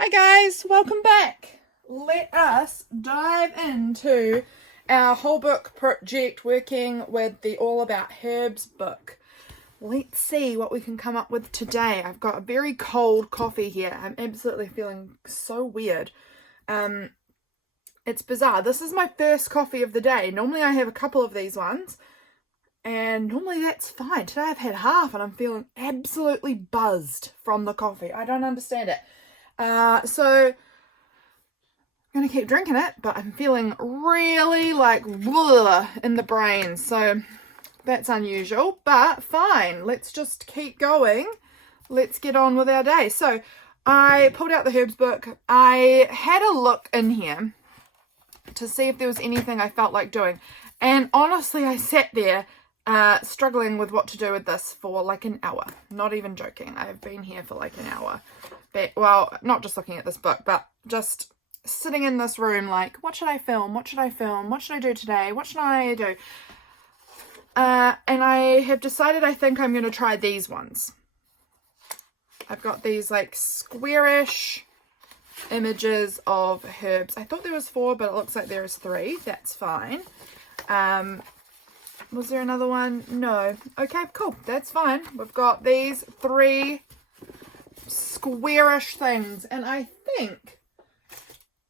Hi guys, welcome back. Let us dive into our whole book project working with the All About Herbs book. Let's see what we can come up with today. I've got a very cold coffee here. I'm absolutely feeling so weird. It's bizarre. This is my first coffee of the day. Normally I have a couple of these ones and normally that's fine. Today I've had half and I'm feeling absolutely buzzed from the coffee. I don't understand it. So I'm gonna keep drinking it, but I'm feeling really like blah in the brain, so that's unusual, but fine. Let's just keep going. Let's get on with our day. So I pulled out the herbs book. I had a look in here to see if there was anything I felt like doing, and honestly I sat there struggling with what to do with this for like an hour. Not even joking. I've been here for like an hour. But, well, not just looking at this book, but just sitting in this room like, what should I film? What should I film? What should I do today? What should I do? And I have decided I think I'm going to try these ones. I've got these like squarish images of herbs. I thought there was 4, but it looks like there is 3. That's fine. Was there another one? No. Okay, cool. That's fine. We've got these 3 squarish things, and I think,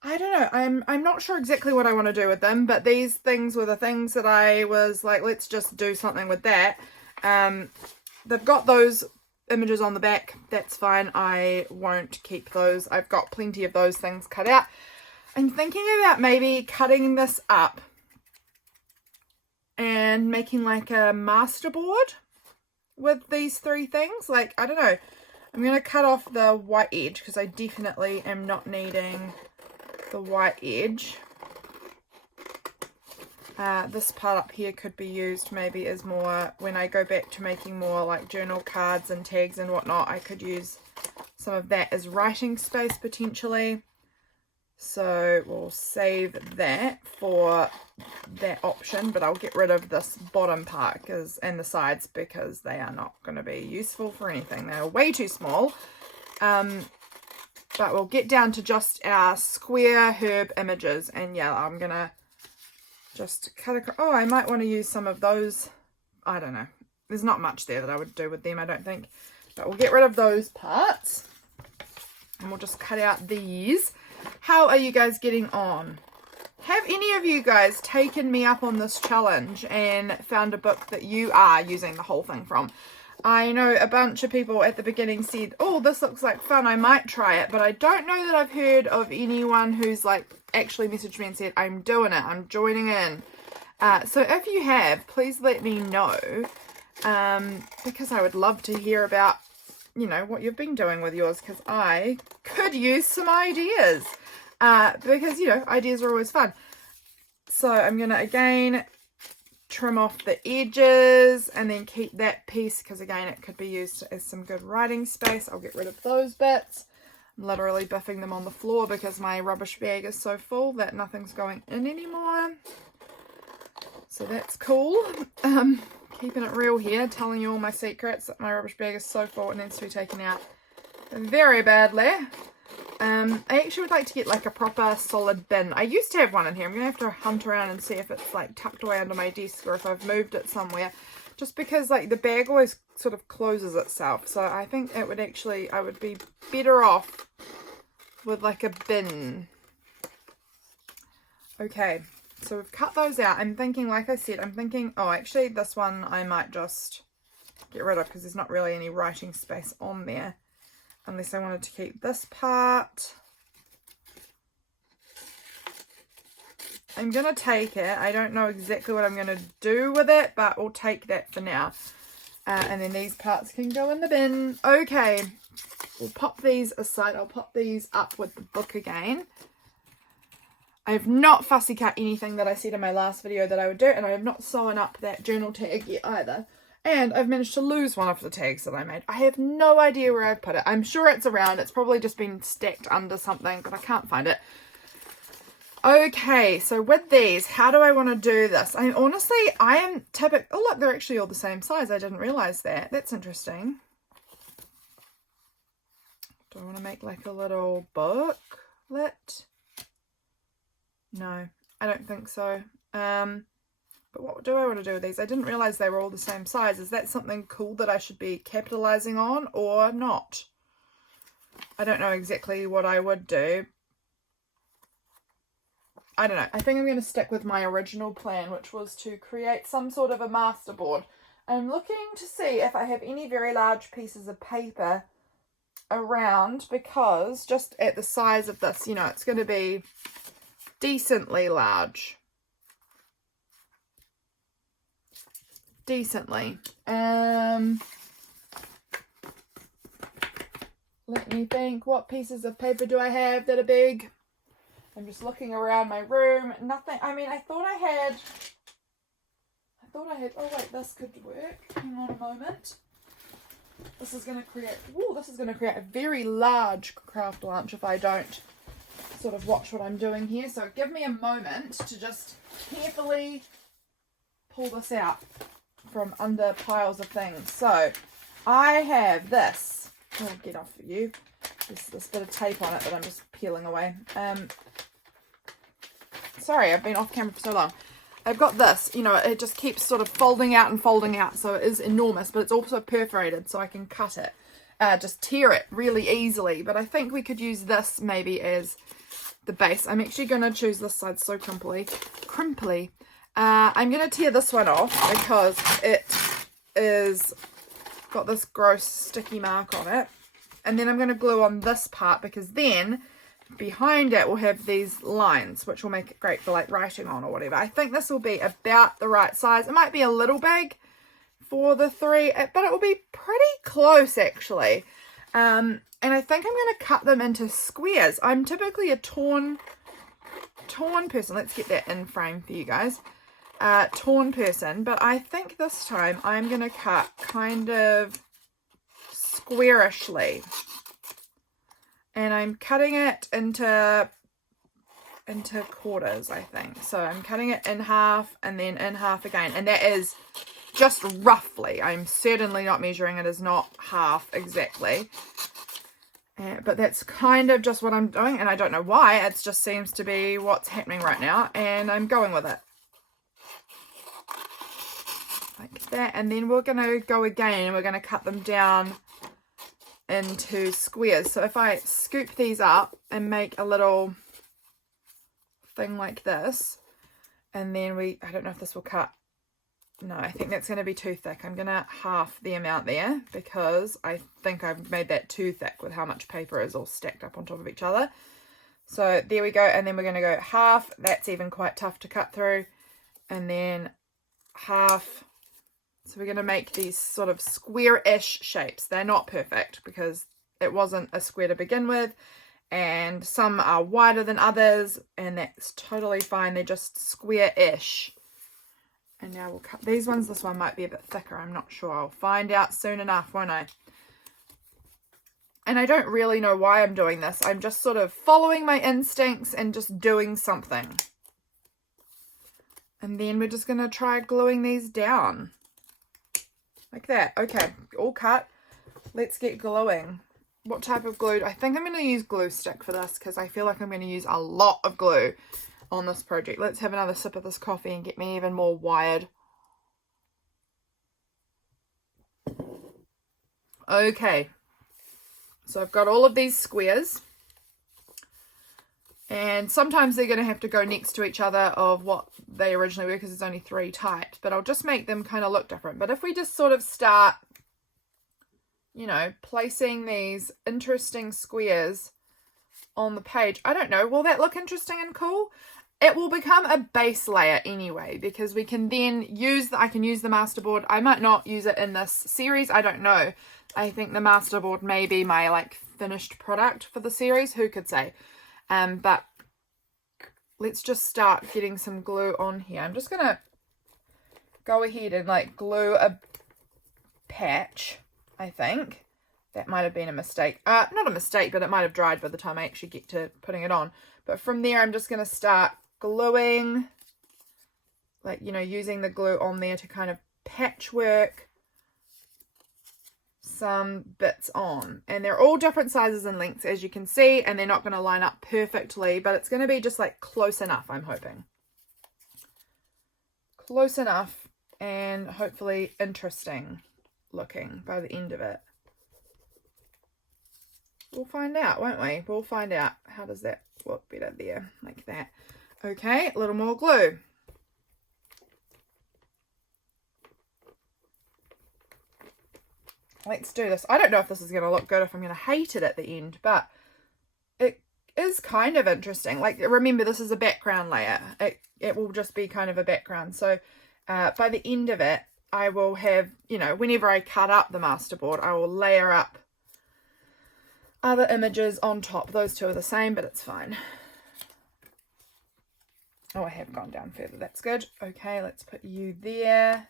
I don't know, I'm not sure exactly what I want to do with them, but these things were the things that I was like, let's just do something with that. They've got those images on the back. That's fine. I won't keep those. I've got plenty of those things cut out. I'm thinking about maybe cutting this up and making like a masterboard with these 3 things. Like, I don't know. I'm going to cut off the white edge because I definitely am not needing the white edge. This part up here could be used maybe as more, when I go back to making more like journal cards and tags and whatnot, I could use some of that as writing space potentially. So we'll save that for that option, but I'll get rid of this bottom part and the sides because they are not going to be useful for anything. They're way too small. But we'll get down to just our square herb images, and yeah, I'm going to just cut across. Oh, I might want to use some of those. I don't know. There's not much there that I would do with them, I don't think. But we'll get rid of those parts and we'll just cut out these. How are you guys getting on? Have any of you guys taken me up on this challenge and found a book that you are using the whole thing from? I know a bunch of people at the beginning said, oh, this looks like fun, I might try it, but I don't know that I've heard of anyone who's like actually messaged me and said, I'm doing it, I'm joining in. So if you have, please let me know, because I would love to hear about, you know, what you've been doing with yours, because I could use some ideas, because, you know, ideas are always fun. So I'm going to, again, trim off the edges and then keep that piece, because, again, it could be used as some good writing space. I'll get rid of those bits. I'm literally biffing them on the floor because my rubbish bag is so full that nothing's going in anymore. So that's cool. Keeping it real here, telling you all my secrets. My rubbish bag is so full, it needs to be taken out very badly. I actually would like to get like a proper solid bin. I used to have one in here. I'm going to have to hunt around and see if it's like tucked away under my desk or if I've moved it somewhere. Just because like the bag always sort of closes itself. So I think it would actually, I would be better off with like a bin. Okay. So we've cut those out. I'm thinking, like I said, I'm thinking, oh, actually this one I might just get rid of because there's not really any writing space on there. Unless I wanted to keep this part. I'm going to take it. I don't know exactly what I'm going to do with it, but we'll take that for now. And then these parts can go in the bin. Okay, we'll pop these aside. I'll pop these up with the book again. I have not fussy cut anything that I said in my last video that I would do, and I have not sewn up that journal tag yet either. And I've managed to lose one of the tags that I made. I have no idea where I've put it. I'm sure it's around. It's probably just been stacked under something, but I can't find it. Okay, so with these, how do I want to do this? I am typically... Oh, look, they're actually all the same size. I didn't realise that. That's interesting. Do I want to make like a little booklet? No, I don't think so. But what do I want to do with these? I didn't realize they were all the same size. Is that something cool that I should be capitalizing on or not? I don't know exactly what I would do. I don't know. I think I'm going to stick with my original plan, which was to create some sort of a masterboard. I'm looking to see if I have any very large pieces of paper around, because just at the size of this, you know, it's going to be decently large. Decently. Let me think. What pieces of paper do I have that are big? I'm just looking around my room. Nothing. I mean, I thought I had, oh wait, this could work. Hang on a moment. This is going to create, this is going to create a very large craft lunch if I don't sort of watch what I'm doing here. So give me a moment to just carefully pull this out from under piles of things. So I have this. Oh, get off of you. There's this bit of tape on it that I'm just peeling away. Sorry, I've been off camera for so long. I've got this, you know, it just keeps sort of folding out and folding out, so it is enormous, but it's also perforated, so I can cut it, just tear it really easily. But I think we could use this maybe as the base. I'm actually going to choose this side, so crimply. I'm going to tear this one off because it is got this gross sticky mark on it, and then I'm going to glue on this part, because then behind it will have these lines, which will make it great for like writing on or whatever. I think this will be about the right size. It might be a little big for the 3, but it will be pretty close actually. And I think I'm going to cut them into squares. I'm typically a torn person. Let's get that in frame for you guys. Torn person, but I think this time I'm going to cut kind of squarishly. And I'm cutting it into quarters, I think. So I'm cutting it in half and then in half again. And that is just roughly. I'm certainly not measuring. It is not half exactly. But that's kind of just what I'm doing. And I don't know why. It just seems to be what's happening right now. And I'm going with it. Like that. And then we're going to go again and we're going to cut them down into squares. So if I scoop these up and make a little thing like this, and then I don't know if this will cut. No, I think that's going to be too thick. I'm going to half the amount there, because I think I've made that too thick with how much paper is all stacked up on top of each other. So there we go. And then we're going to go half. That's even quite tough to cut through. And then half. So we're going to make these sort of square-ish shapes. They're not perfect because it wasn't a square to begin with. And some are wider than others. And that's totally fine. They're just square-ish. And now we'll cut these ones. This one might be a bit thicker. I'm not sure. I'll find out soon enough, won't I? And I don't really know why I'm doing this. I'm just sort of following my instincts and just doing something. And then we're just going to try gluing these down. Like that. Okay, all cut. Let's get gluing. What type of glue? I think I'm going to use glue stick for this, because I feel like I'm going to use a lot of glue on this project. Let's have another sip of this coffee and get me even more wired. Okay. So I've got all of these squares. And sometimes they're going to have to go next to each other of what they originally were, because there's only 3 types. But I'll just make them kind of look different. But if we just sort of start, you know, placing these interesting squares on the page, I don't know, will that look interesting and cool? It will become a base layer anyway, because we can then use, I can use the masterboard. I might not use it in this series. I don't know. I think the masterboard may be my like finished product for the series. Who could say? But let's just start getting some glue on here. I'm just going to go ahead and like glue a patch, I think. That might have been a mistake. Not a mistake, but it might have dried by the time I actually get to putting it on. But from there, I'm just going to start gluing, like, you know, using the glue on there to kind of patchwork some bits on, and they're all different sizes and lengths, as you can see, and they're not going to line up perfectly, but it's going to be just like close enough, I'm hoping. Close enough and hopefully interesting looking by the end of it. We'll find out, won't we? We'll find out. How does that look better there? Like that. Okay, a little more glue. Let's do this. I don't know if this is going to look good, if I'm going to hate it at the end, but it is kind of interesting. Like, remember, this is a background layer. It will just be kind of a background. So by the end of it, I will have, you know, whenever I cut up the masterboard, I will layer up other images on top. Those two are the same, but it's fine. Oh, I have gone down further. That's good. Okay, let's put you there.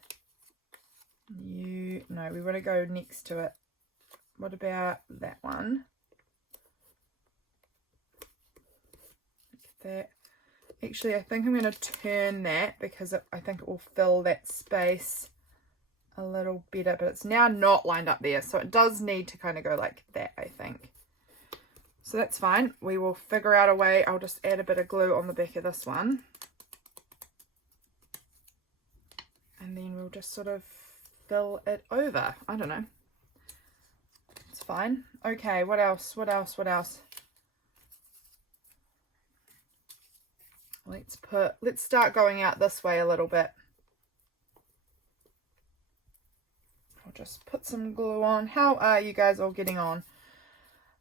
You, no, we want to go next to it. What about that one? Like that. Actually, I think I'm going to turn that because I think it will fill that space a little better, but it's now not lined up there, so it does need to kind of go like that, I think. So that's fine. We will figure out a way. I'll just add a bit of glue on the back of this one. And then we'll just sort of fill it over. I don't know. It's fine. Okay, what else? What else? What else? Let's start going out this way a little bit. I'll just put some glue on. How are you guys all getting on?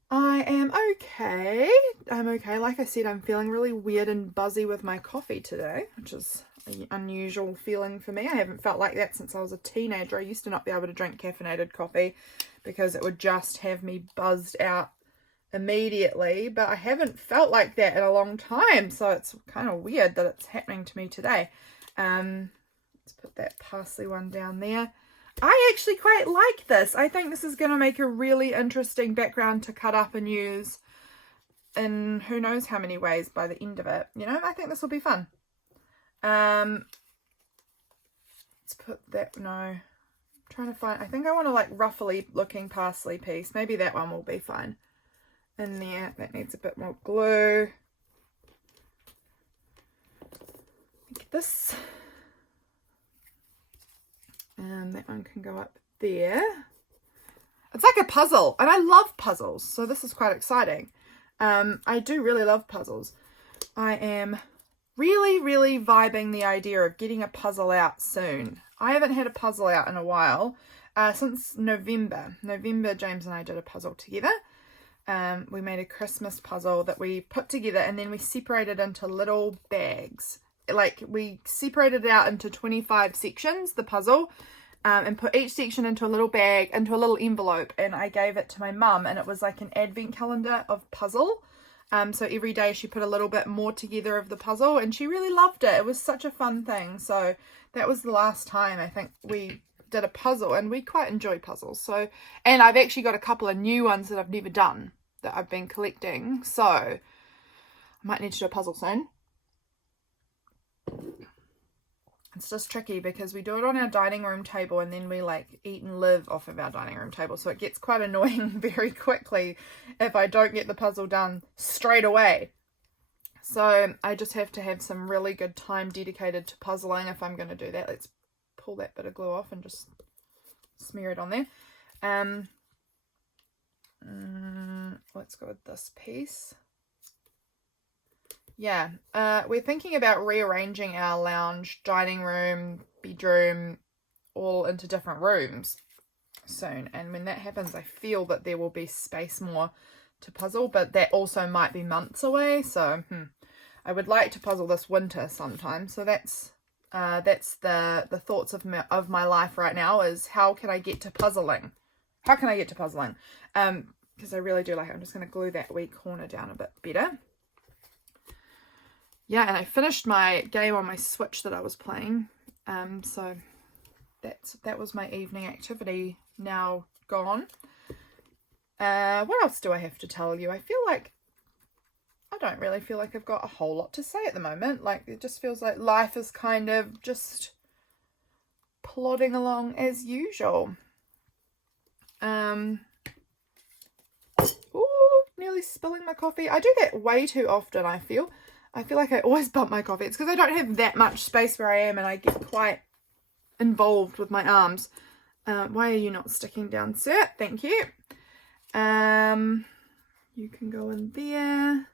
I am okay. I'm okay. Like I said, I'm feeling really weird and buzzy with my coffee today, which is an unusual feeling for me. I haven't felt like that since I was a teenager. I used to not be able to drink caffeinated coffee because it would just have me buzzed out immediately, but I haven't felt like that in a long time, so it's kind of weird that it's happening to me today. Let's put that parsley one down there. I actually quite like this. I think this is going to make a really interesting background to cut up and use in who knows how many ways by the end of it. You know, I think this will be fun. Let's put that, no, I'm trying to find, I think I want to like ruffly looking parsley piece. Maybe that one will be fine. In there, that needs a bit more glue. Like this. And that one can go up there. It's like a puzzle, and I love puzzles, so this is quite exciting. I do really love puzzles. I am really vibing the idea of getting a puzzle out soon. I haven't had a puzzle out in a while, since November. James and I did a puzzle together. We made a Christmas puzzle that we put together, and then we separated into little bags. Like, we separated it out into 25 sections, the puzzle, and put each section into a little bag, into a little envelope, and I gave it to my mum, and it was like an advent calendar of puzzle. So every day she put a little bit more together of the puzzle, and she really loved it. It was such a fun thing. So that was the last time I think we did a puzzle, and we quite enjoy puzzles. So, and I've actually got a couple of new ones that I've never done that I've been collecting, so I might need to do a puzzle soon. It's just tricky because we do it on our dining room table, and then we like eat and live off of our dining room table, so it gets quite annoying very quickly if I don't get the puzzle done straight away. So I just have to have some really good time dedicated to puzzling if I'm going to do that. Let's pull that bit of glue off and just smear it on there. Let's go with this piece. Yeah, we're thinking about rearranging our lounge, dining room, bedroom, all into different rooms soon. And when that happens, I feel that there will be space more to puzzle, but that also might be months away. So I would like to puzzle this winter sometime. So that's the thoughts of my life right now, is how can I get to puzzling? How can I get to puzzling? Because I really do like it. I'm just going to glue that wee corner down a bit better. Yeah, and I finished my game on my Switch that I was playing. So that was my evening activity now gone. What else do I have to tell you? I don't really feel like I've got a whole lot to say at the moment. Like, it just feels like life is kind of just plodding along as usual. Ooh, nearly spilling my coffee. I do that way too often, I feel like I always bump my coffee. It's because I don't have that much space where I am and I get quite involved with my arms. Why are you not sticking down, sir? Thank you. You can go in there.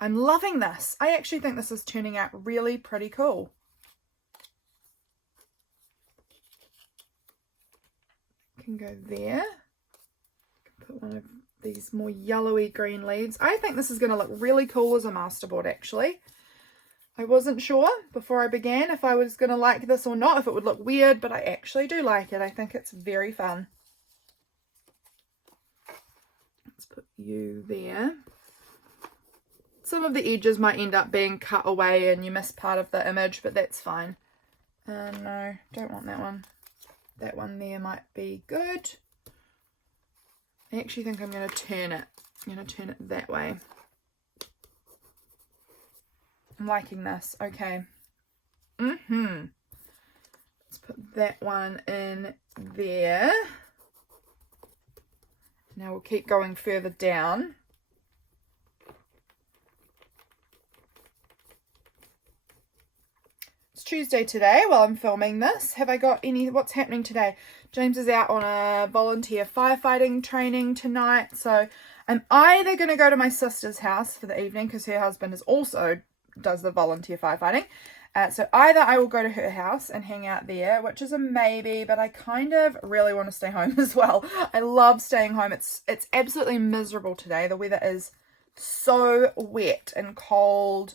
I'm loving this. I actually think this is turning out really pretty cool. Can go there. Put one of these more yellowy green leaves. I think this is going to look really cool as a masterboard, actually. I wasn't sure before I began if I was going to like this or not, if it would look weird, but I actually do like it. I think it's very fun. Let's put you there. Some of the edges might end up being cut away and you miss part of the image, but that's fine. No, don't want that one. That one there might be good. I actually think I'm going to turn it. I'm going to turn it that way. I'm liking this. Okay. Let's put that one in there. Now we'll keep going further down. It's Tuesday today while I'm filming this. Have I got any, what's happening today? James is out on a volunteer firefighting training tonight. So I'm either going to go to my sister's house for the evening because her husband is also does the volunteer firefighting. So either I will go to her house and hang out there, which is a maybe, but I kind of really want to stay home as well. I love staying home. It's absolutely miserable today. The weather is so wet and cold.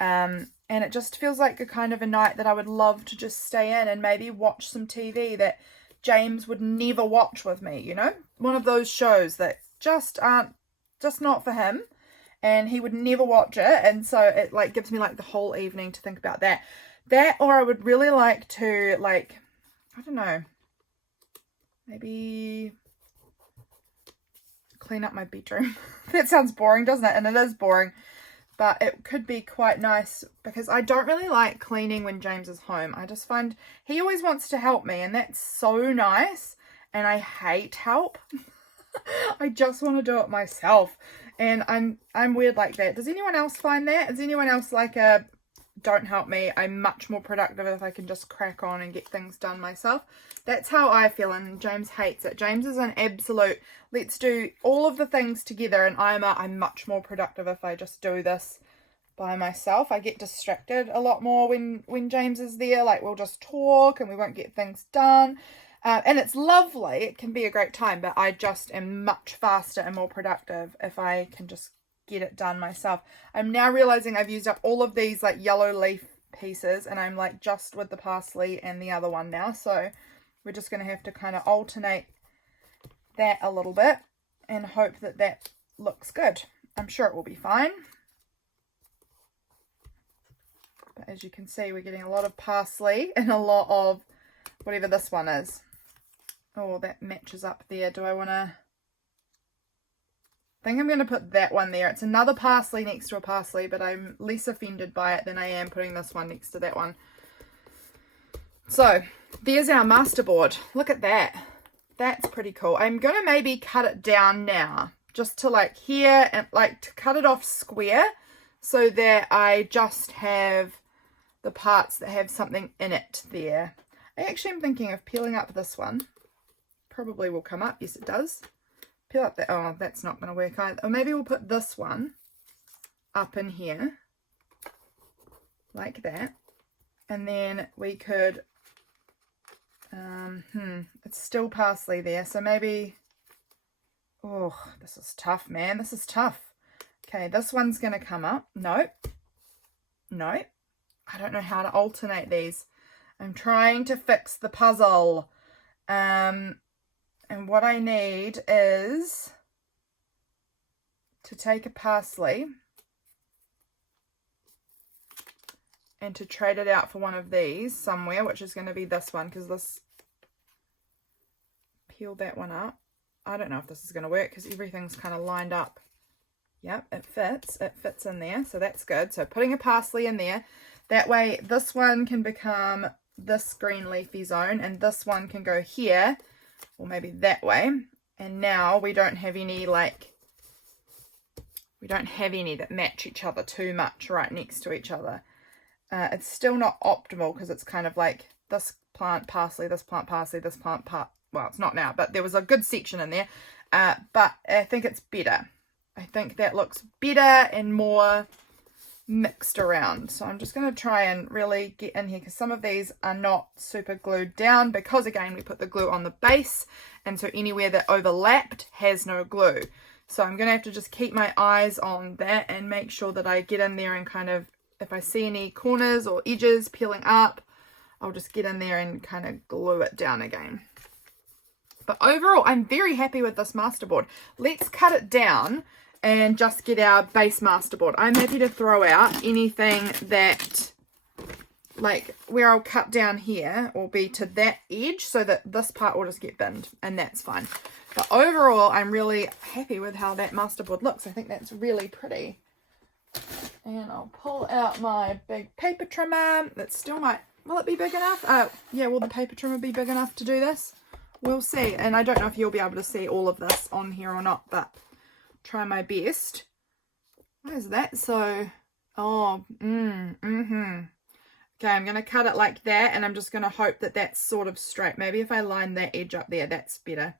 And it just feels like a kind of a night that I would love to just stay in and maybe watch some TV that James would never watch with me, you know? One of those shows that just aren't, just not for him. And he would never watch it, and so it like gives me like the whole evening to think about that. That, or I would really like to, like, I don't know, maybe clean up my bedroom. That sounds boring, doesn't it? And it is boring, but it could be quite nice because I don't really like cleaning when James is home. I just find he always wants to help me, and that's so nice, and I hate help. I just want to do it myself. And I'm weird like that. Does anyone else find that? Is anyone else like a don't help me? I'm much more productive if I can just crack on and get things done myself. That's how I feel, and James hates it. James is an absolute let's do all of the things together, and I'm much more productive if I just do this by myself. I get distracted a lot more when James is there. Like we'll just talk and we won't get things done. And it's lovely, it can be a great time, but I just am much faster and more productive if I can just get it done myself. I'm now realizing I've used up all of these like yellow leaf pieces, and I'm like just with the parsley and the other one now. So we're just going to have to kind of alternate that a little bit and hope that that looks good. I'm sure it will be fine. But as you can see, we're getting a lot of parsley and a lot of whatever this one is. Oh, that matches up there. Do I want to... I think I'm going to put that one there. It's another parsley next to a parsley, but I'm less offended by it than I am putting this one next to that one. So, there's our masterboard. Look at that. That's pretty cool. I'm going to maybe cut it down now, just to like here, and like to cut it off square so that I just have the parts that have something in it there. I actually am thinking of peeling up this one. Probably will come up. Yes, it does. Peel up that. Oh, that's not going to work either. Or maybe we'll put this one up in here. Like that. And then we could... it's still parsley there. So maybe... Oh, this is tough, man. This is tough. Okay, this one's going to come up. Nope. Nope. I don't know how to alternate these. I'm trying to fix the puzzle. And what I need is to take a parsley and to trade it out for one of these somewhere, which is going to be this one, because this, peel that one up. I don't know if this is going to work because everything's kind of lined up. Yep, it fits in there, so that's good. So putting a parsley in there, that way this one can become this green leafy zone, and this one can go here, or maybe that way. And now we don't have any, like, we don't have any that match each other too much right next to each other. It's still not optimal because it's kind of like this plant parsley, this plant parsley, this plant well, it's not now, but there was a good section in there. But I think it's better. I think that looks better and more mixed around. So I'm just going to try and really get in here because some of these are not super glued down because, again, we put the glue on the base, and so anywhere that overlapped has no glue. So I'm going to have to just keep my eyes on that and make sure that I get in there and kind of, if I see any corners or edges peeling up, I'll just get in there and kind of glue it down again. But overall, I'm very happy with this masterboard. Let's cut it down and just get our base masterboard. I'm happy to throw out anything that, like, where I'll cut down here will be to that edge so that this part will just get binned, and that's fine. But overall, I'm really happy with how that masterboard looks. I think that's really pretty. And I'll pull out my big paper trimmer. That still might, will it be big enough? Yeah, will the paper trimmer be big enough to do this? We'll see. And I don't know if you'll be able to see all of this on here or not, but try my best. Why is that so? Oh, Okay, I'm going to cut it like that, and I'm just going to hope that that's sort of straight. Maybe if I line that edge up there, that's better.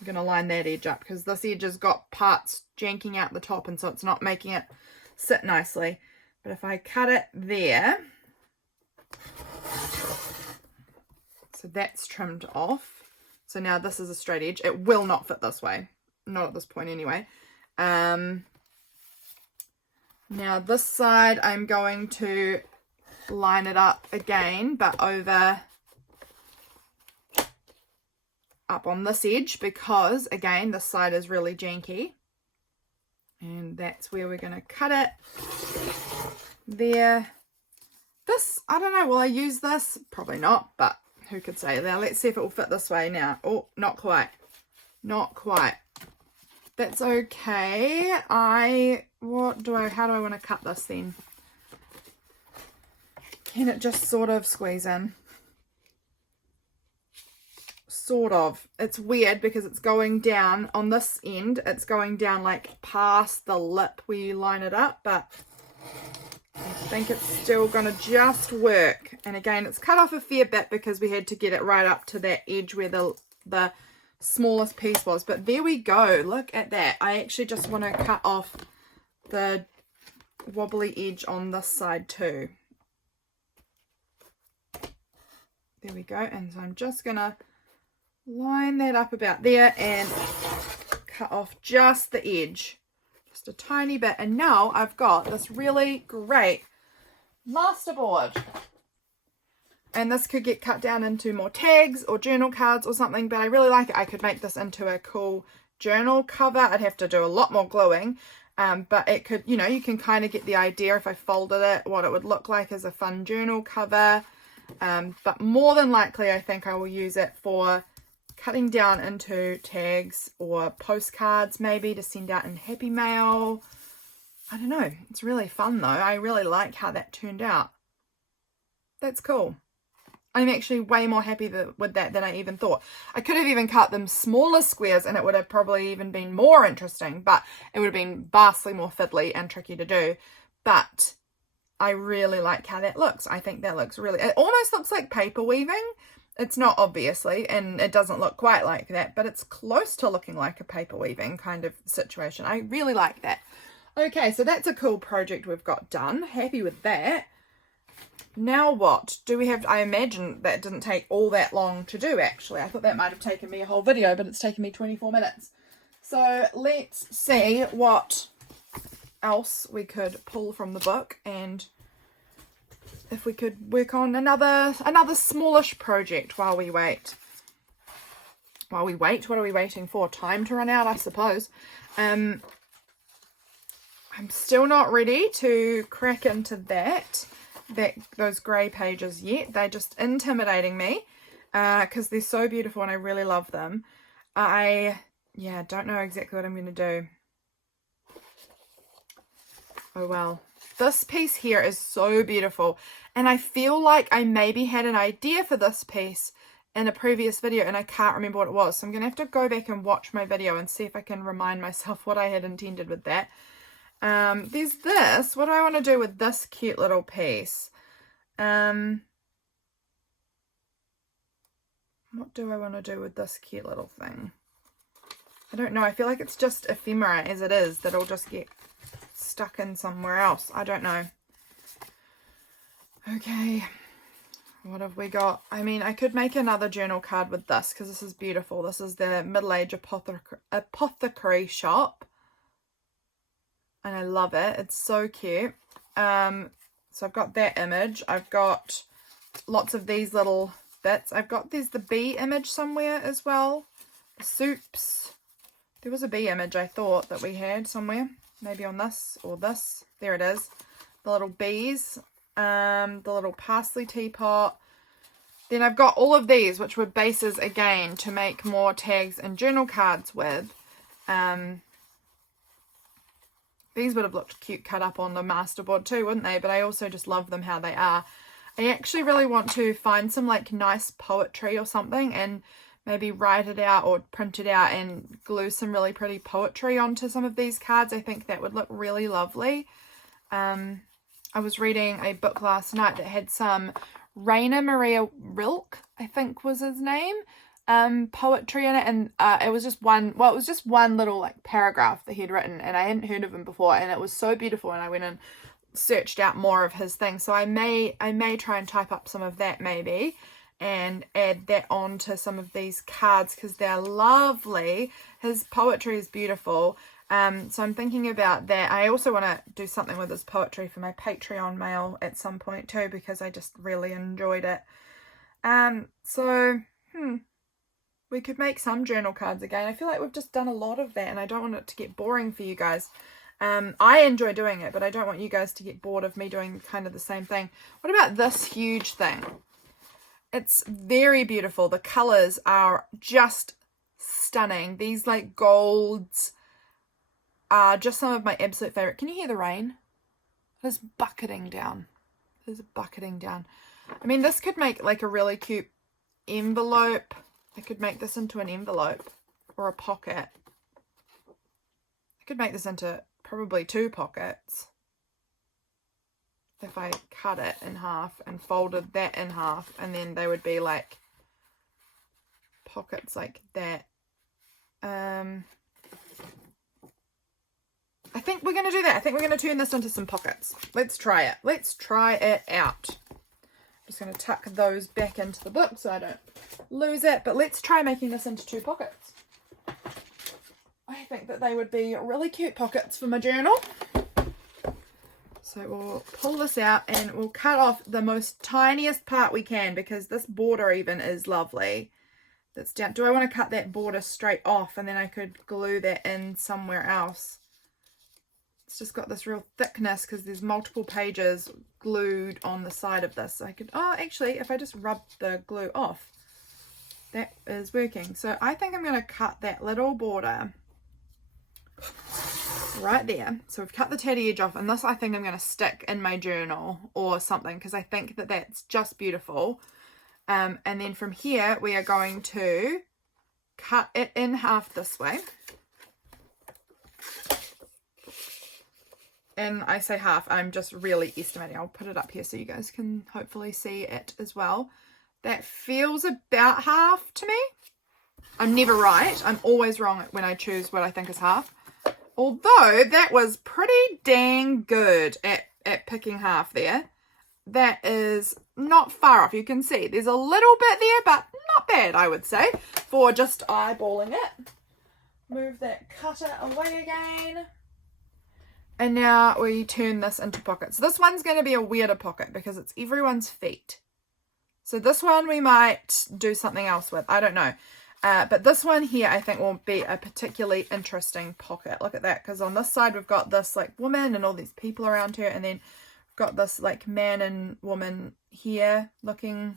I'm going to line that edge up because this edge has got parts janking out the top, and so it's not making it sit nicely. But if I cut it there, so that's trimmed off. So now this is a straight edge. It will not fit this way. Not at this point anyway. Now this side I'm going to line it up again, but over up on this edge because, again, this side is really janky. And that's where we're going to cut it. There. This, I don't know, will I use this? Probably not, but who could say? Now let's see if it will fit this way now. Oh, not quite. Not quite. That's okay. How do I want to cut this then? Can it just sort of squeeze in? Sort of. It's weird because it's going down on this end. It's going down like past the lip where you line it up, but I think it's still going to just work. And again, it's cut off a fair bit because we had to get it right up to that edge where the smallest piece was. But there we go. Look at that. I actually just want to cut off the wobbly edge on this side too. There we go. And so I'm just going to line that up about there and cut off just the edge. Just a tiny bit. And now I've got this really great masterboard. And this could get cut down into more tags or journal cards or something, but I really like it. I could make this into a cool journal cover. I'd have to do a lot more gluing, but it could, you know, you can kind of get the idea if I folded it, what it would look like as a fun journal cover. But more than likely, I think I will use it for cutting down into tags or postcards, maybe to send out in Happy Mail. I don't know. It's really fun though. I really like how that turned out. That's cool. I'm actually way more happy with that than I even thought. I could have even cut them smaller squares and it would have probably even been more interesting, but it would have been vastly more fiddly and tricky to do. But I really like how that looks. I think that looks really, it almost looks like paper weaving. It's not, obviously, and it doesn't look quite like that, but it's close to looking like a paper weaving kind of situation. I really like that. Okay, so that's a cool project we've got done. Happy with that. Now what? Do we have, I imagine that didn't take all that long to do, actually. I thought that might have taken me a whole video, but it's taken me 24 minutes. So let's see what else we could pull from the book, and if we could work on another smallish project while we wait. While we wait, what are we waiting for? Time to run out, I suppose. I'm still not ready to crack into those grey pages yet. They're just intimidating me because they're so beautiful and I really love them. I don't know exactly what I'm going to do. Oh well. This piece here is so beautiful. And I feel like I maybe had an idea for this piece in a previous video and I can't remember what it was. So I'm going to have to go back and watch my video and see if I can remind myself what I had intended with that. There's this. What do I want to do with this cute little piece? What do I want to do with this cute little thing? I don't know. I feel like it's just ephemera as it is. That'll just get stuck in somewhere else. I don't know. Okay. What have we got? I mean, I could make another journal card with this because this is beautiful. This is the Middle Age Apothecary Shop. And I love it. It's so cute. So I've got that image. I've got lots of these little bits. There's the bee image somewhere as well. The soups. There was a bee image I thought that we had somewhere. Maybe on this or this. There it is. The little bees. The little parsley teapot. Then I've got all of these, which were bases again to make more tags and journal cards with. These would have looked cute cut up on the Masterboard too, wouldn't they? But I also just love them how they are. I actually really want to find some like nice poetry or something and maybe write it out or print it out and glue some really pretty poetry onto some of these cards. I think that would look really lovely. I was reading a book last night that had some Rainer Maria Rilke, I think was his name, poetry in it, and it was just one little like paragraph that he'd written, and I hadn't heard of him before, and it was so beautiful, and I went and searched out more of his things. So I may try and type up some of that maybe and add that on to some of these cards because they're lovely. His poetry is beautiful. So I'm thinking about that. I also want to do something with his poetry for my Patreon mail at some point too because I just really enjoyed it. We could make some journal cards again. I feel like we've just done a lot of that and I don't want it to get boring for you guys. I enjoy doing it, but I don't want you guys to get bored of me doing kind of the same thing. What about this huge thing? It's very beautiful. The colors are just stunning. These like golds are just some of my absolute favorite. Can you hear the rain? It is bucketing down. It is bucketing down. I mean, this could make like a really cute envelope. I could make this into an envelope or a pocket. I could make this into probably 2 pockets if I cut it in half and folded that in half, and then they would be like pockets like that. I think we're going to do that. I think we're going to turn this into some pockets. Let's try it. Let's try it out. I'm just going to tuck those back into the book so I don't lose it. But let's try making this into 2 pockets. I think that they would be really cute pockets for my journal. So we'll pull this out and we'll cut off the most tiniest part we can because this border even is lovely. That's down. Do I want to cut that border straight off and then I could glue that in somewhere else? It's just got this real thickness because there's multiple pages glued on the side of this. So I could, actually, if I just rub the glue off, that is working. So I think I'm going to cut that little border right there. So we've cut the tatty edge off, and this I think I'm going to stick in my journal or something because I think that that's just beautiful. And then from here, we are going to cut it in half this way. And I say half, I'm just really estimating. I'll put it up here so you guys can hopefully see it as well. That feels about half to me. I'm never right. I'm always wrong when I choose what I think is half. Although that was pretty dang good at picking half there. That is not far off. You can see there's a little bit there, but not bad, I would say, for just eyeballing it. Move that cutter away again. And now we turn this into pockets. This one's going to be a weirder pocket because it's everyone's feet. So this one we might do something else with. I don't know. But this one here I think will be a particularly interesting pocket. Look at that, because on this side we've got this like woman and all these people around her, and then we've got this like man and woman here looking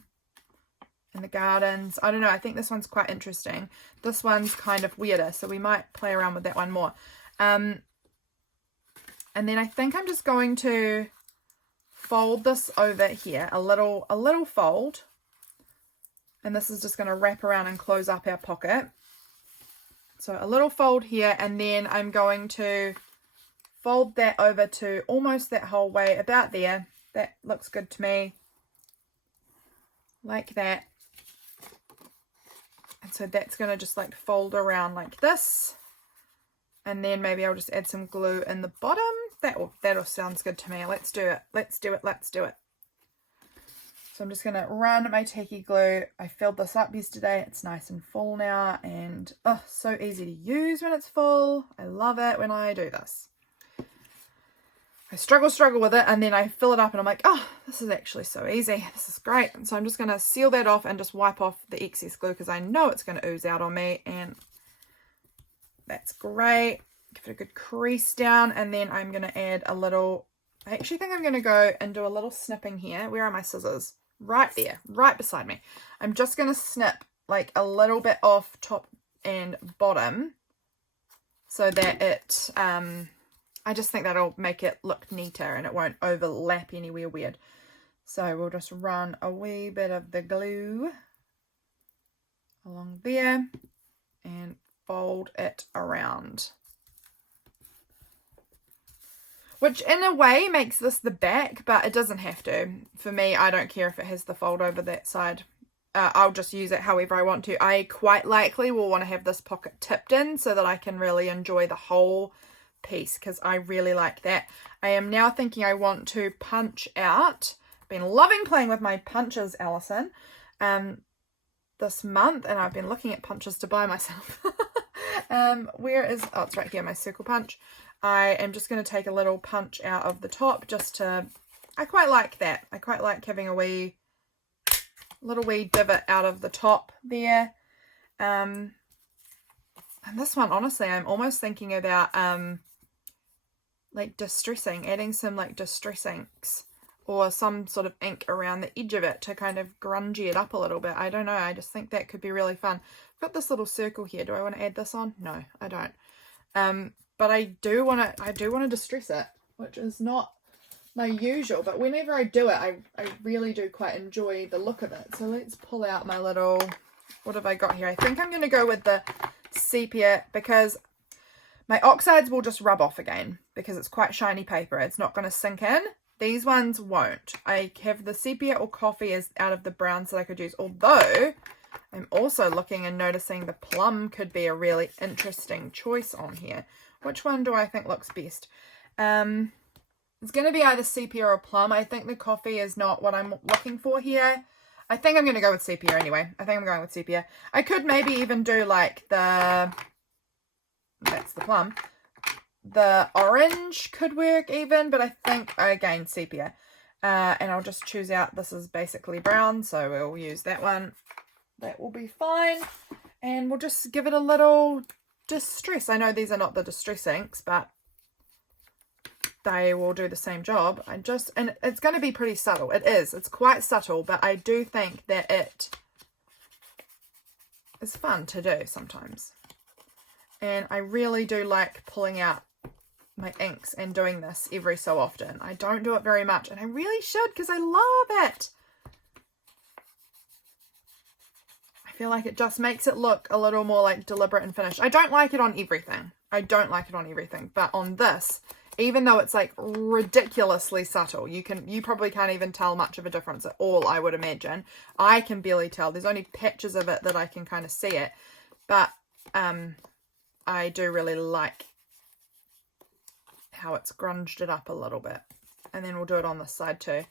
in the gardens. I don't know. I think this one's quite interesting. This one's kind of weirder, so we might play around with that one more. And then I think I'm just going to fold this over here, a little fold. And this is just going to wrap around and close up our pocket. So a little fold here, and then I'm going to fold that over to almost that whole way, about there. That looks good to me. Like that. And so that's going to just like fold around like this. And then maybe I'll just add some glue in the bottom. That'll sounds good to me. Let's do it. Let's do it. Let's do it. So I'm just going to run my tacky glue. I filled this up yesterday. It's nice and full now. And oh, so easy to use when it's full. I love it when I do this. I struggle with it, and then I fill it up and I'm like, oh, this is actually so easy. This is great. And so I'm just going to seal that off and just wipe off the excess glue because I know it's going to ooze out on me. And that's great. Give it a good crease down, and then I'm going to add a little, I actually think I'm going to go and do a little snipping here. Where are my scissors? Right there, right beside me. I'm just going to snip like a little bit off top and bottom so that it, I just think that'll make it look neater and it won't overlap anywhere weird. So we'll just run a wee bit of the glue along there and fold it around. Which in a way makes this the back, but it doesn't have to. For me, I don't care if it has the fold over that side. I'll just use it however I want to. I quite likely will want to have this pocket tipped in so that I can really enjoy the whole piece, because I really like that. I am now thinking I want to punch out. I've been loving playing with my punches, Alison, this month, and I've been looking at punches to buy myself. Where is, oh, it's right here, my circle punch. I am just going to take a little punch out of the top just to, I quite like that. I quite like having a little wee divot out of the top there. And this one, honestly, I'm almost thinking about like distressing, adding some like distress inks or some sort of ink around the edge of it to kind of grungy it up a little bit. I don't know. I just think that could be really fun. I've got this little circle here. Do I want to add this on? No, I don't. But I do want to distress it, which is not my usual. But whenever I do it, I really do quite enjoy the look of it. So let's pull out my little, what have I got here? I think I'm going to go with the sepia because my oxides will just rub off again because it's quite shiny paper. It's not going to sink in. These ones won't. I have the sepia or coffee as out of the browns that I could use. Although I'm also looking and noticing the plum could be a really interesting choice on here. Which one do I think looks best? It's going to be either sepia or plum. I think the coffee is not what I'm looking for here. I think I'm going to go with sepia anyway. I think I'm going with sepia. I could maybe even do like that's the plum. The orange could work even, but I think, again, sepia. And I'll just choose out, this is basically brown, so we'll use that one. That will be fine. And we'll just give it a little distress. I know these are not the distress inks, but they will do the same job. And it's going to be pretty subtle. It is. It's quite subtle, but I do think that it is fun to do sometimes. And I really do like pulling out my inks and doing this every so often. I don't do it very much, and I really should because I love it. I feel like it just makes it look a little more like deliberate and finished. I don't like it on everything. I don't like it on everything, but on this, even though it's like ridiculously subtle, you probably can't even tell much of a difference at all, I would imagine. I can barely tell. There's only patches of it that I can kind of see it, but I do really like how it's grunged it up a little bit. And then we'll do it on this side too.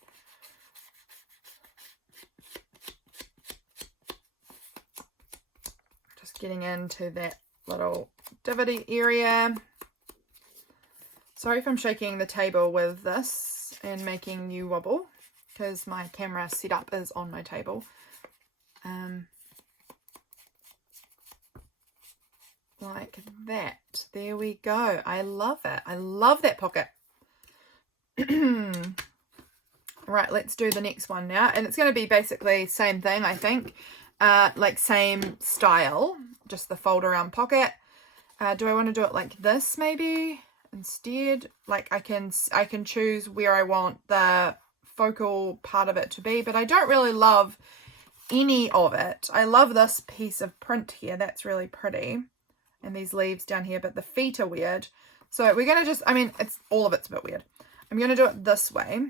Just getting into that little divoty area. Sorry if I'm shaking the table with this and making you wobble, because my camera setup is on my table. Like that. There we go. I love it. I love that pocket. Right, let's do the next one now. And it's going to be basically same thing, I think. Like same style. Just the fold around pocket. Do I want to do it like this maybe? instead. Like I can choose where I want the focal part of it to be, but I don't really love any of it. I love this piece of print here. That's really pretty. And these leaves down here, but the feet are weird. So we're going to just, I mean, all of it's a bit weird. I'm going to do it this way.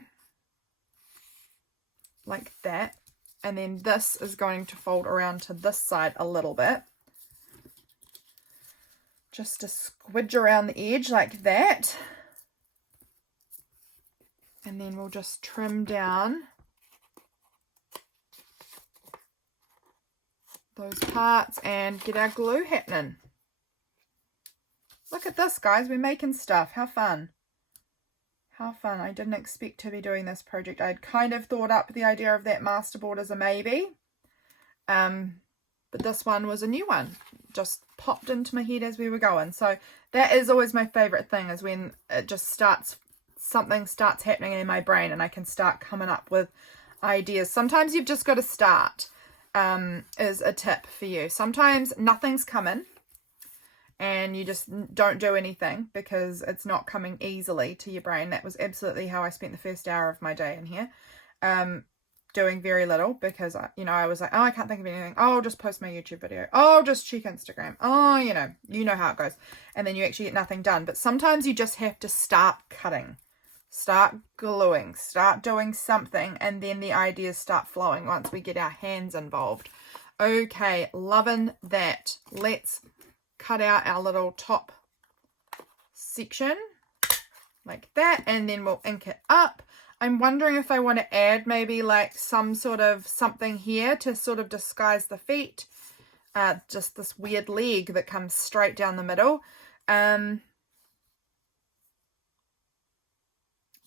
Like that. And then this is going to fold around to this side a little bit. Just to squidge around the edge like that. And then we'll just trim down those parts and get our glue happening. Look at this, guys. We're making stuff. How fun. How fun. I didn't expect to be doing this project. I'd kind of thought up the idea of that masterboard as a maybe. But this one was a new one. Just popped into my head as we were going. So that is always my favorite thing, is when it just starts, something starts happening in my brain and I can start coming up with ideas. Sometimes you've just got to start, is a tip for you. Sometimes nothing's coming and you just don't do anything because it's not coming easily to your brain. That was absolutely how I spent the first hour of my day in here. Doing very little because, I was like, oh, I can't think of anything. Oh, I'll just post my YouTube video. Oh, I'll just check Instagram. Oh, you know how it goes. And then you actually get nothing done. But sometimes you just have to start cutting, start gluing, start doing something, and then the ideas start flowing once we get our hands involved. Okay, loving that. Let's cut out our little top section like that, and then we'll ink it up. I'm wondering if I want to add maybe like some sort of something here to sort of disguise the feet. Just this weird leg that comes straight down the middle.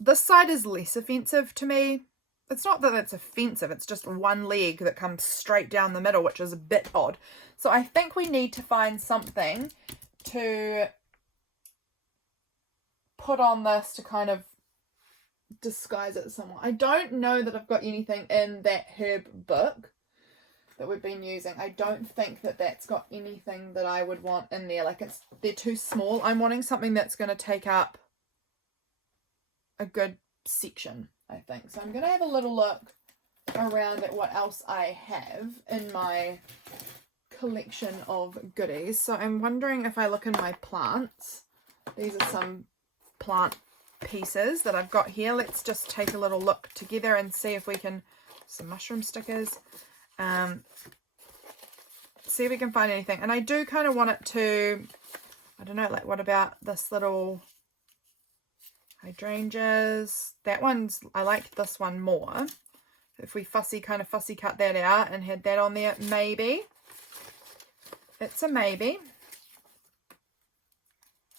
This side is less offensive to me. It's not that it's offensive, it's just one leg that comes straight down the middle, which is a bit odd. So I think we need to find something to put on this to kind of disguise it somewhat. I don't know that I've got anything in that herb book that we've been using. I don't think that that's got anything that I would want in there. Like they're too small. I'm wanting something that's going to take up a good section, I think. So I'm going to have a little look around at what else I have in my collection of goodies. So I'm wondering if I look in my plants. These are some plant pieces that I've got here. Let's just take a little look together and see if we can, some mushroom stickers, see if we can find anything. And I do kind of want it to, I don't know, like what about this little hydrangeas? That one's, I like this one more. If we kind of fussy cut that out and had that on there, maybe. It's a maybe.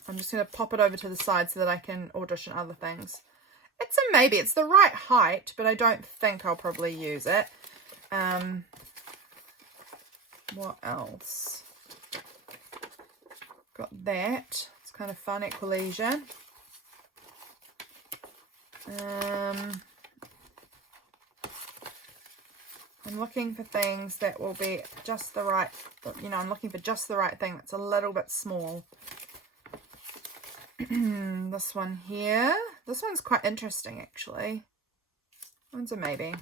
I'm just going to pop it over to the side so that I can audition other things. It's a maybe. It's the right height, but I don't think I'll probably use it. What else? Got that. It's kind of fun, Equalesia. I'm looking for things that will be just the right, I'm looking for just the right thing that's a little bit small. This one here. This one's quite interesting, actually. One's a maybe.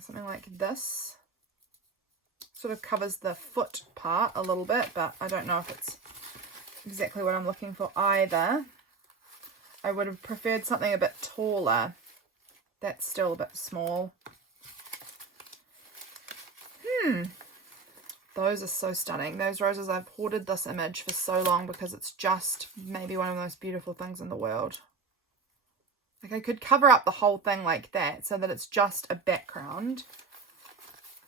Something like this. Sort of covers the foot part a little bit, but I don't know if it's exactly what I'm looking for either. I would have preferred something a bit taller. That's still a bit small. Those are so stunning. Those roses, I've hoarded this image for so long because it's just maybe one of the most beautiful things in the world. Like I could cover up the whole thing like that so that it's just a background.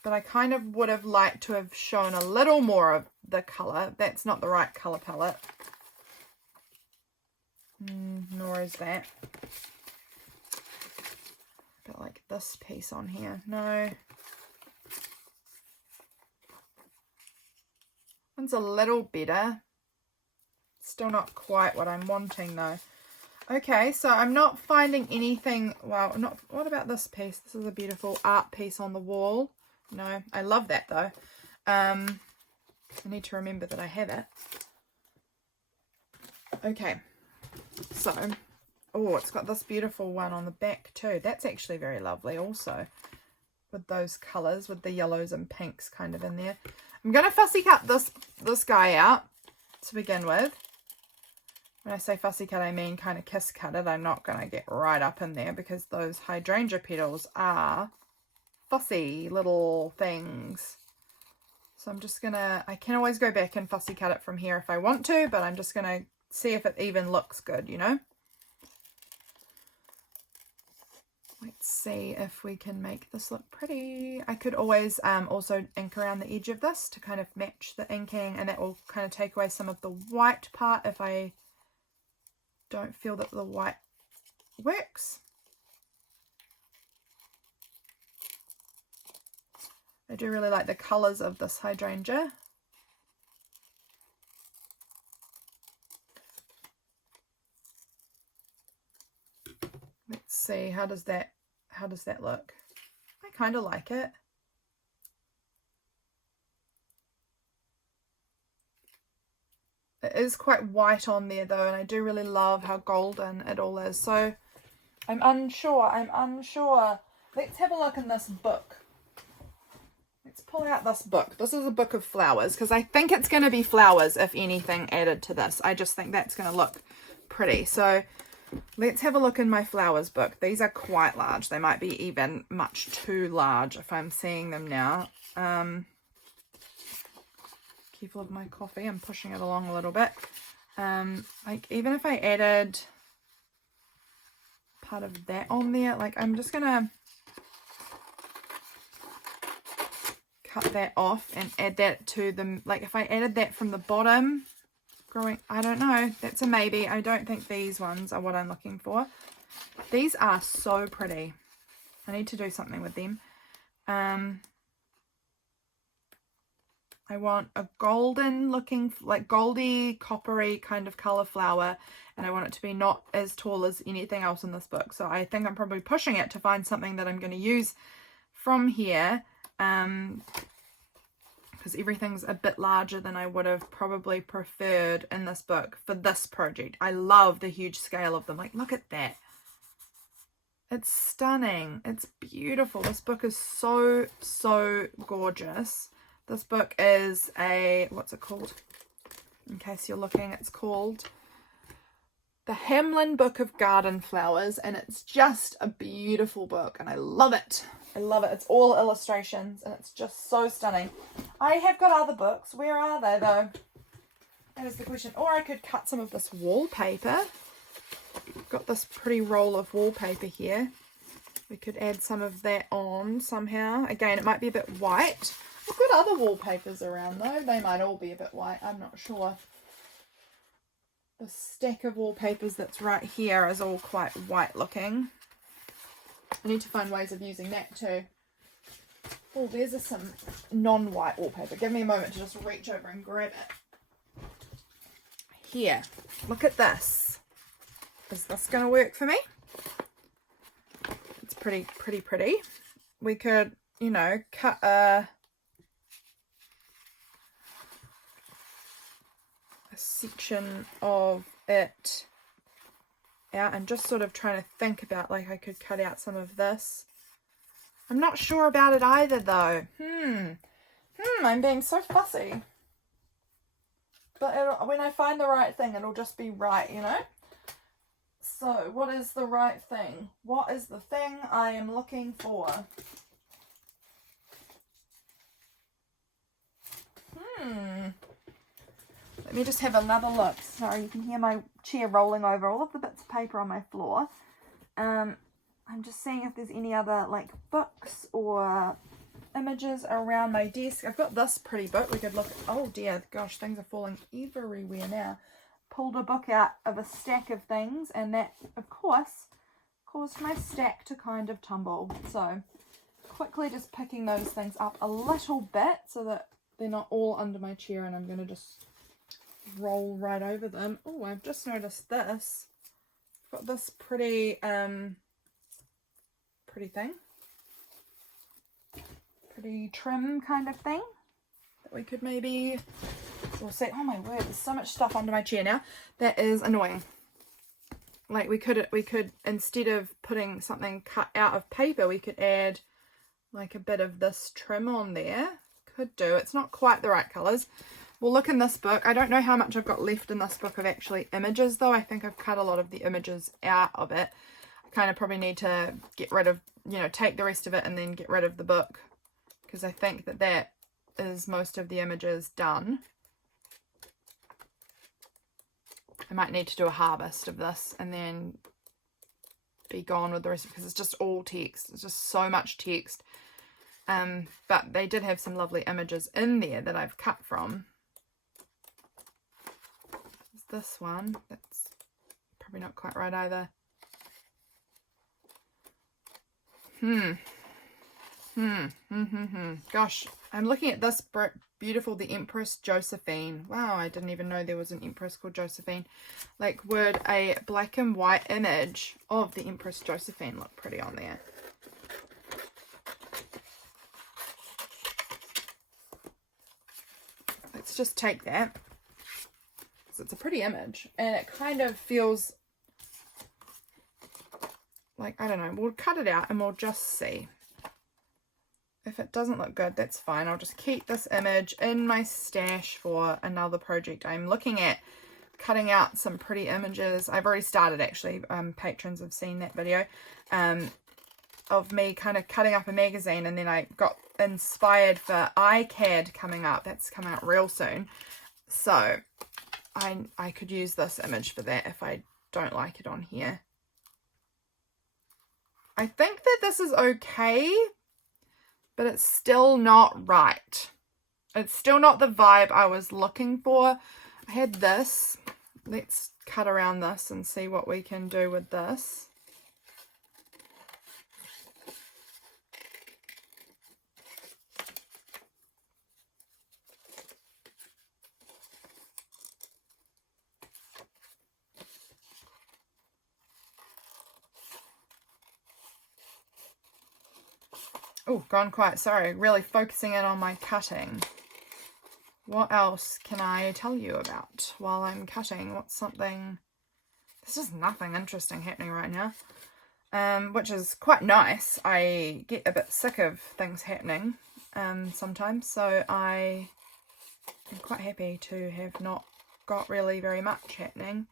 But I kind of would have liked to have shown a little more of the colour. That's not the right colour palette. Nor is that. Got like this piece on here. No. One's a little better. Still not quite what I'm wanting though. Okay, so I'm not finding anything. Well, not. What about this piece? This is a beautiful art piece on the wall. No, I love that though. I need to remember that I have it. Okay, so, oh, it's got this beautiful one on the back too. That's actually very lovely also, with those colours, with the yellows and pinks kind of in there. I'm going to fussy cut this guy out to begin with. When I say fussy cut, I mean kind of kiss cut it. I'm not going to get right up in there because those hydrangea petals are fussy little things. So I'm just going to, I can always go back and fussy cut it from here if I want to, but I'm just going to see if it even looks good, you know. Let's see if we can make this look pretty. I could always also ink around the edge of this to kind of match the inking, and that will kind of take away some of the white part if I don't feel that the white works. I do really like the colours of this hydrangea. Let's see, how does that look? I kind of like it. It is quite white on there though, and I do really love how golden it all is. So I'm unsure. Let's have a look in this book. Let's pull out this book. This is a book of flowers because I think it's going to be flowers, if anything, added to this. I just think that's going to look pretty. So let's have a look in my flowers book. These are quite large. They might be even much too large if I'm seeing them now. Careful of my coffee. I'm pushing it along a little bit. Like even if I added part of that on there, like I'm just going to cut that off and add that to them. Like if I added that from the bottom, growing, I don't know, that's a maybe. I don't think these ones are what I'm looking for. These are so pretty. I need to do something with them. I want a golden looking, like goldy, coppery kind of colour flower, and I want it to be not as tall as anything else in this book. So I think I'm probably pushing it to find something that I'm going to use from here, because everything's a bit larger than I would have probably preferred in this book for this project. I love the huge scale of them. Like, look at that. It's stunning. It's beautiful. This book is so, so gorgeous. This book is a, what's it called? In case you're looking, it's called The Hamlin Book of Garden Flowers, and it's just a beautiful book, and I love it. I love it. It's all illustrations, and it's just so stunning. I have got other books. Where are they, though? That is the question. Or I could cut some of this wallpaper. I've got this pretty roll of wallpaper here. We could add some of that on somehow. Again, it might be a bit white. I've got other wallpapers around though. They might all be a bit white. I'm not sure. The stack of wallpapers that's right here is all quite white looking. I need to find ways of using that too. Oh, there's some non-white wallpaper. Give me a moment to just reach over and grab it. Here, look at this. Is this going to work for me? It's pretty. We could, you know, cut a section of it out and just sort of trying to think about, like, I could cut out some of this. I'm not sure about it either though. I'm being so fussy. But when I find the right thing, it'll just be right, you know? So, what is the right thing? What is the thing I am looking for? Let me just have another look. Sorry, you can hear my chair rolling over all of the bits of paper on my floor. I'm just seeing if there's any other, like, books or images around my desk. I've got this pretty book. We could look. Oh dear, gosh, things are falling everywhere now. Pulled a book out of a stack of things, and that, of course, caused my stack to kind of tumble. So, quickly just picking those things up a little bit so that they're not all under my chair, and I'm going to just roll right over them. Oh, I've just noticed this. I've got this pretty thing. Pretty trim kind of thing that we could maybe we'll see. Oh my word, there's so much stuff under my chair now. That is annoying. Like we could instead of putting something cut out of paper, we could add like a bit of this trim on there. Could do. It's not quite the right colours. We'll look in this book. I don't know how much I've got left in this book of actually images though. I think I've cut a lot of the images out of it. I kind of probably need to get rid of, you know, take the rest of it and then get rid of the book, because I think that that is most of the images done. I might need to do a harvest of this and then be gone with the rest, because it's just all text. It's just so much text. But they did have some lovely images in there that I've cut from. There's this one. That's probably not quite right either. Gosh, I'm looking at this beautiful, the Empress Josephine. Wow, I didn't even know there was an Empress called Josephine. Like, would a black and white image of the Empress Josephine look pretty on there? Let's just take that. So it's a pretty image, and it kind of feels like, I don't know, we'll cut it out and we'll just see. If it doesn't look good, that's fine. I'll just keep this image in my stash for another project. I'm looking at cutting out some pretty images. I've already started, actually. Patrons have seen that video of me kind of cutting up a magazine, and then I got inspired for iCAD coming up. That's coming up real soon. So I could use this image for that if I don't like it on here. I think that this is okay, but it's still not right. It's still not the vibe I was looking for. I had this. Let's cut around this and see what we can do with this. Oh, gone quiet. Sorry, really focusing in on my cutting. What else can I tell you about while I'm cutting? What's something... There's just nothing interesting happening right now, which is quite nice. I get a bit sick of things happening sometimes, so I am quite happy to have not got really very much happening.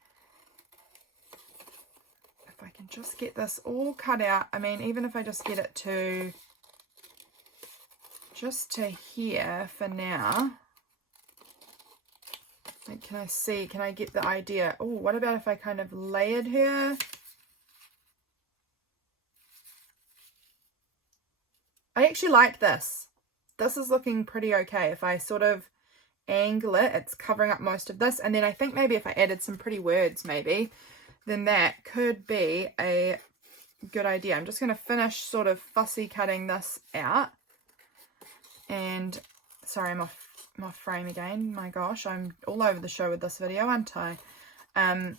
If I can just get this all cut out, I mean, even if I just get it to... just to here for now. Like, can I see, can I get the idea? Oh, what about if I kind of layered her? I actually like this. This is looking pretty okay. If I sort of angle it, it's covering up most of this. And then I think maybe if I added some pretty words maybe, then that could be a good idea. I'm just going to finish sort of fussy cutting this out. And sorry, I'm off frame again. My gosh, I'm all over the show with this video, aren't I? I'll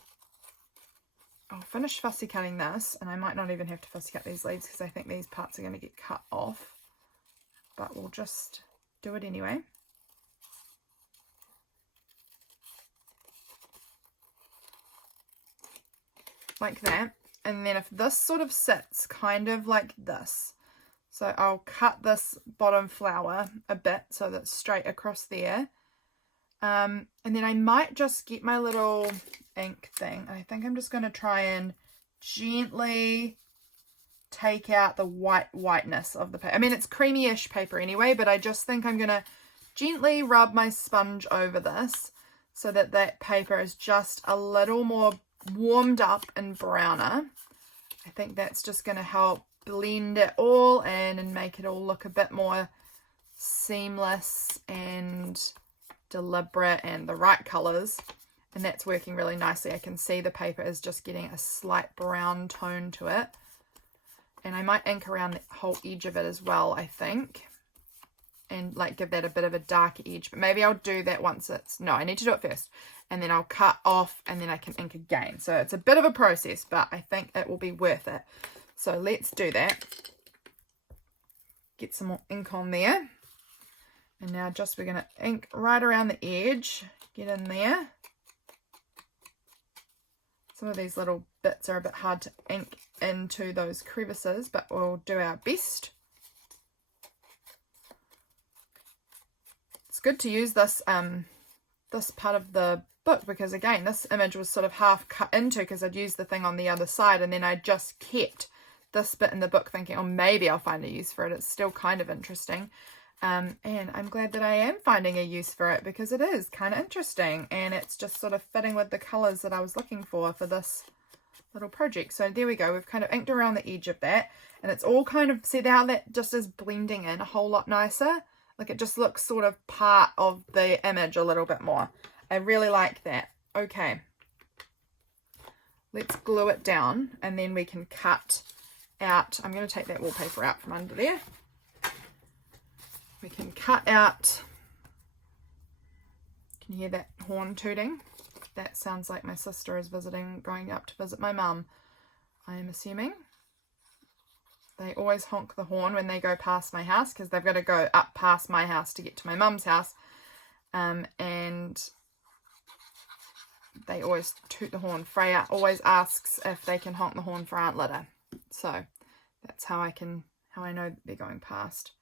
finish fussy cutting this, and I might not even have to fussy cut these leaves because I think these parts are going to get cut off, but we'll just do it anyway. Like that. And then if this sort of sits kind of like this, so I'll cut this bottom flower a bit so that's straight across there. And then I might just get my little ink thing. I think I'm just going to try and gently take out the whiteness of the paper. I mean, it's creamy-ish paper anyway, but I just think I'm going to gently rub my sponge over this so that that paper is just a little more warmed up and browner. I think that's just going to help blend it all in and make it all look a bit more seamless and deliberate and the right colors, and that's working really nicely. I can see the paper is just getting a slight brown tone to it, and I might ink around the whole edge of it as well, I think, and like give that a bit of a darker edge, but maybe I'll do that once it's, no, I need to do it first, and then I'll cut off and then I can ink again. So it's a bit of a process, but I think it will be worth it. So let's do that. Get some more ink on there. And now we're going to ink right around the edge, get in there. Some of these little bits are a bit hard to ink into those crevices, but we'll do our best. It's good to use this this part of the book because, again, this image was sort of half cut into because I'd used the thing on the other side, and then I just kept this bit in the book thinking, oh, maybe I'll find a use for it. It's still kind of interesting. And I'm glad that I am finding a use for it because it is kind of interesting and it's just sort of fitting with the colours that I was looking for this little project. So there we go. We've kind of inked around the edge of that and it's all kind of, see how that just is blending in a whole lot nicer? Like it just looks sort of part of the image a little bit more. I really like that. Okay. Let's glue it down and then we can cut out. I'm going to take that wallpaper out from under there. We can cut out, can you hear that horn tooting? That sounds like my sister is going up to visit my mum, I am assuming. They always honk the horn when they go past my house because they've got to go up past my house to get to my mum's house. And they always toot the horn. Freya always asks if they can honk the horn for Aunt Lyda. So that's how I know that they're going past.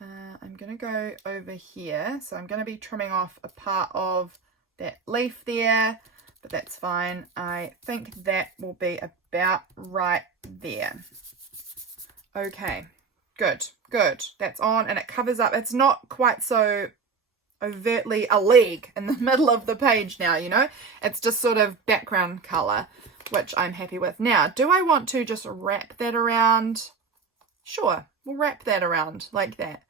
I'm going to go over here. So I'm going to be trimming off a part of that leaf there, but that's fine. I think that will be about right there. Okay, good. That's on and it covers up. It's not quite so overtly a leg in the middle of the page now, you know. It's just sort of background colour, which I'm happy with. Now, do I want to just wrap that around? Sure, we'll wrap that around like that.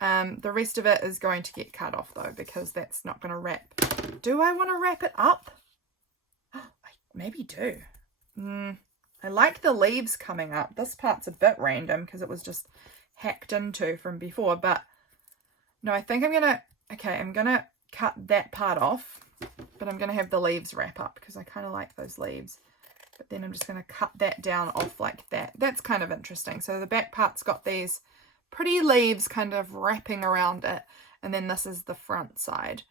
The rest of it is going to get cut off though, because that's not going to wrap. Do I want to wrap it up? Oh, I maybe do. I like the leaves coming up. This part's a bit random because it was just hacked into from before, but no, I think I'm going to cut that part off, but I'm going to have the leaves wrap up because I kind of like those leaves. But then I'm just going to cut that down off like that. That's kind of interesting. So the back part's got these pretty leaves kind of wrapping around it, and then this is the front side.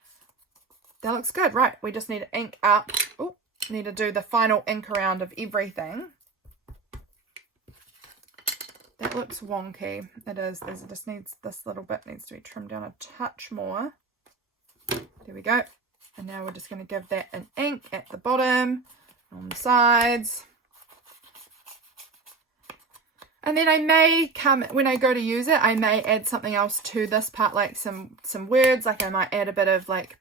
That looks good. Right, we just need to ink up. Oh, need to do the final ink around of everything. That looks wonky. It is. It just needs, this little bit needs to be trimmed down a touch more. There we go. And now we're just going to give that an ink at the bottom, on the sides. And then I may come, when I go to use it, I may add something else to this part, like some words, like I might add a bit of like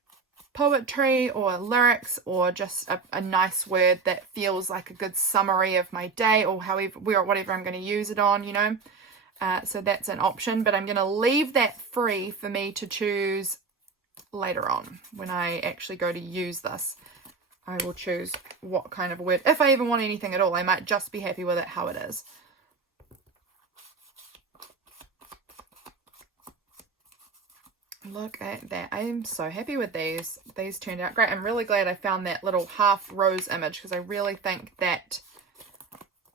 poetry or lyrics or just a nice word that feels like a good summary of my day or whatever I'm going to use it on, you know. So that's an option, but I'm going to leave that free for me to choose later on when I actually go to use this. I will choose what kind of word, if I even want anything at all. I might just be happy with it how it is. Look at that. I am so happy with these. These turned out great. I'm really glad I found that little half rose image because I really think that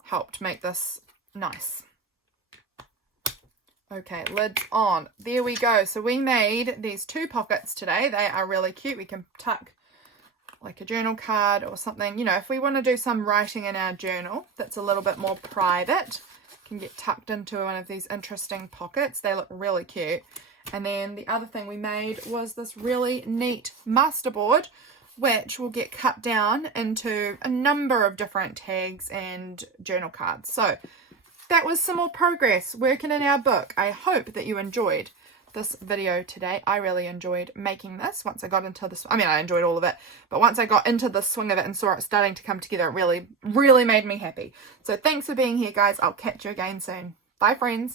helped make this nice. Okay, lids on. There we go. So we made these 2 pockets today. They are really cute. We can tuck like a journal card or something. You know, if we want to do some writing in our journal that's a little bit more private, can get tucked into one of these interesting pockets. They look really cute. And then the other thing we made was this really neat masterboard, which will get cut down into a number of different tags and journal cards. So that was some more progress working in our book. I hope that you enjoyed this video today. I really enjoyed making this. Once I got into this, I mean, I enjoyed all of it, but once I got into the swing of it and saw it starting to come together, it really, really made me happy. So thanks for being here, guys. I'll catch you again soon. Bye, friends.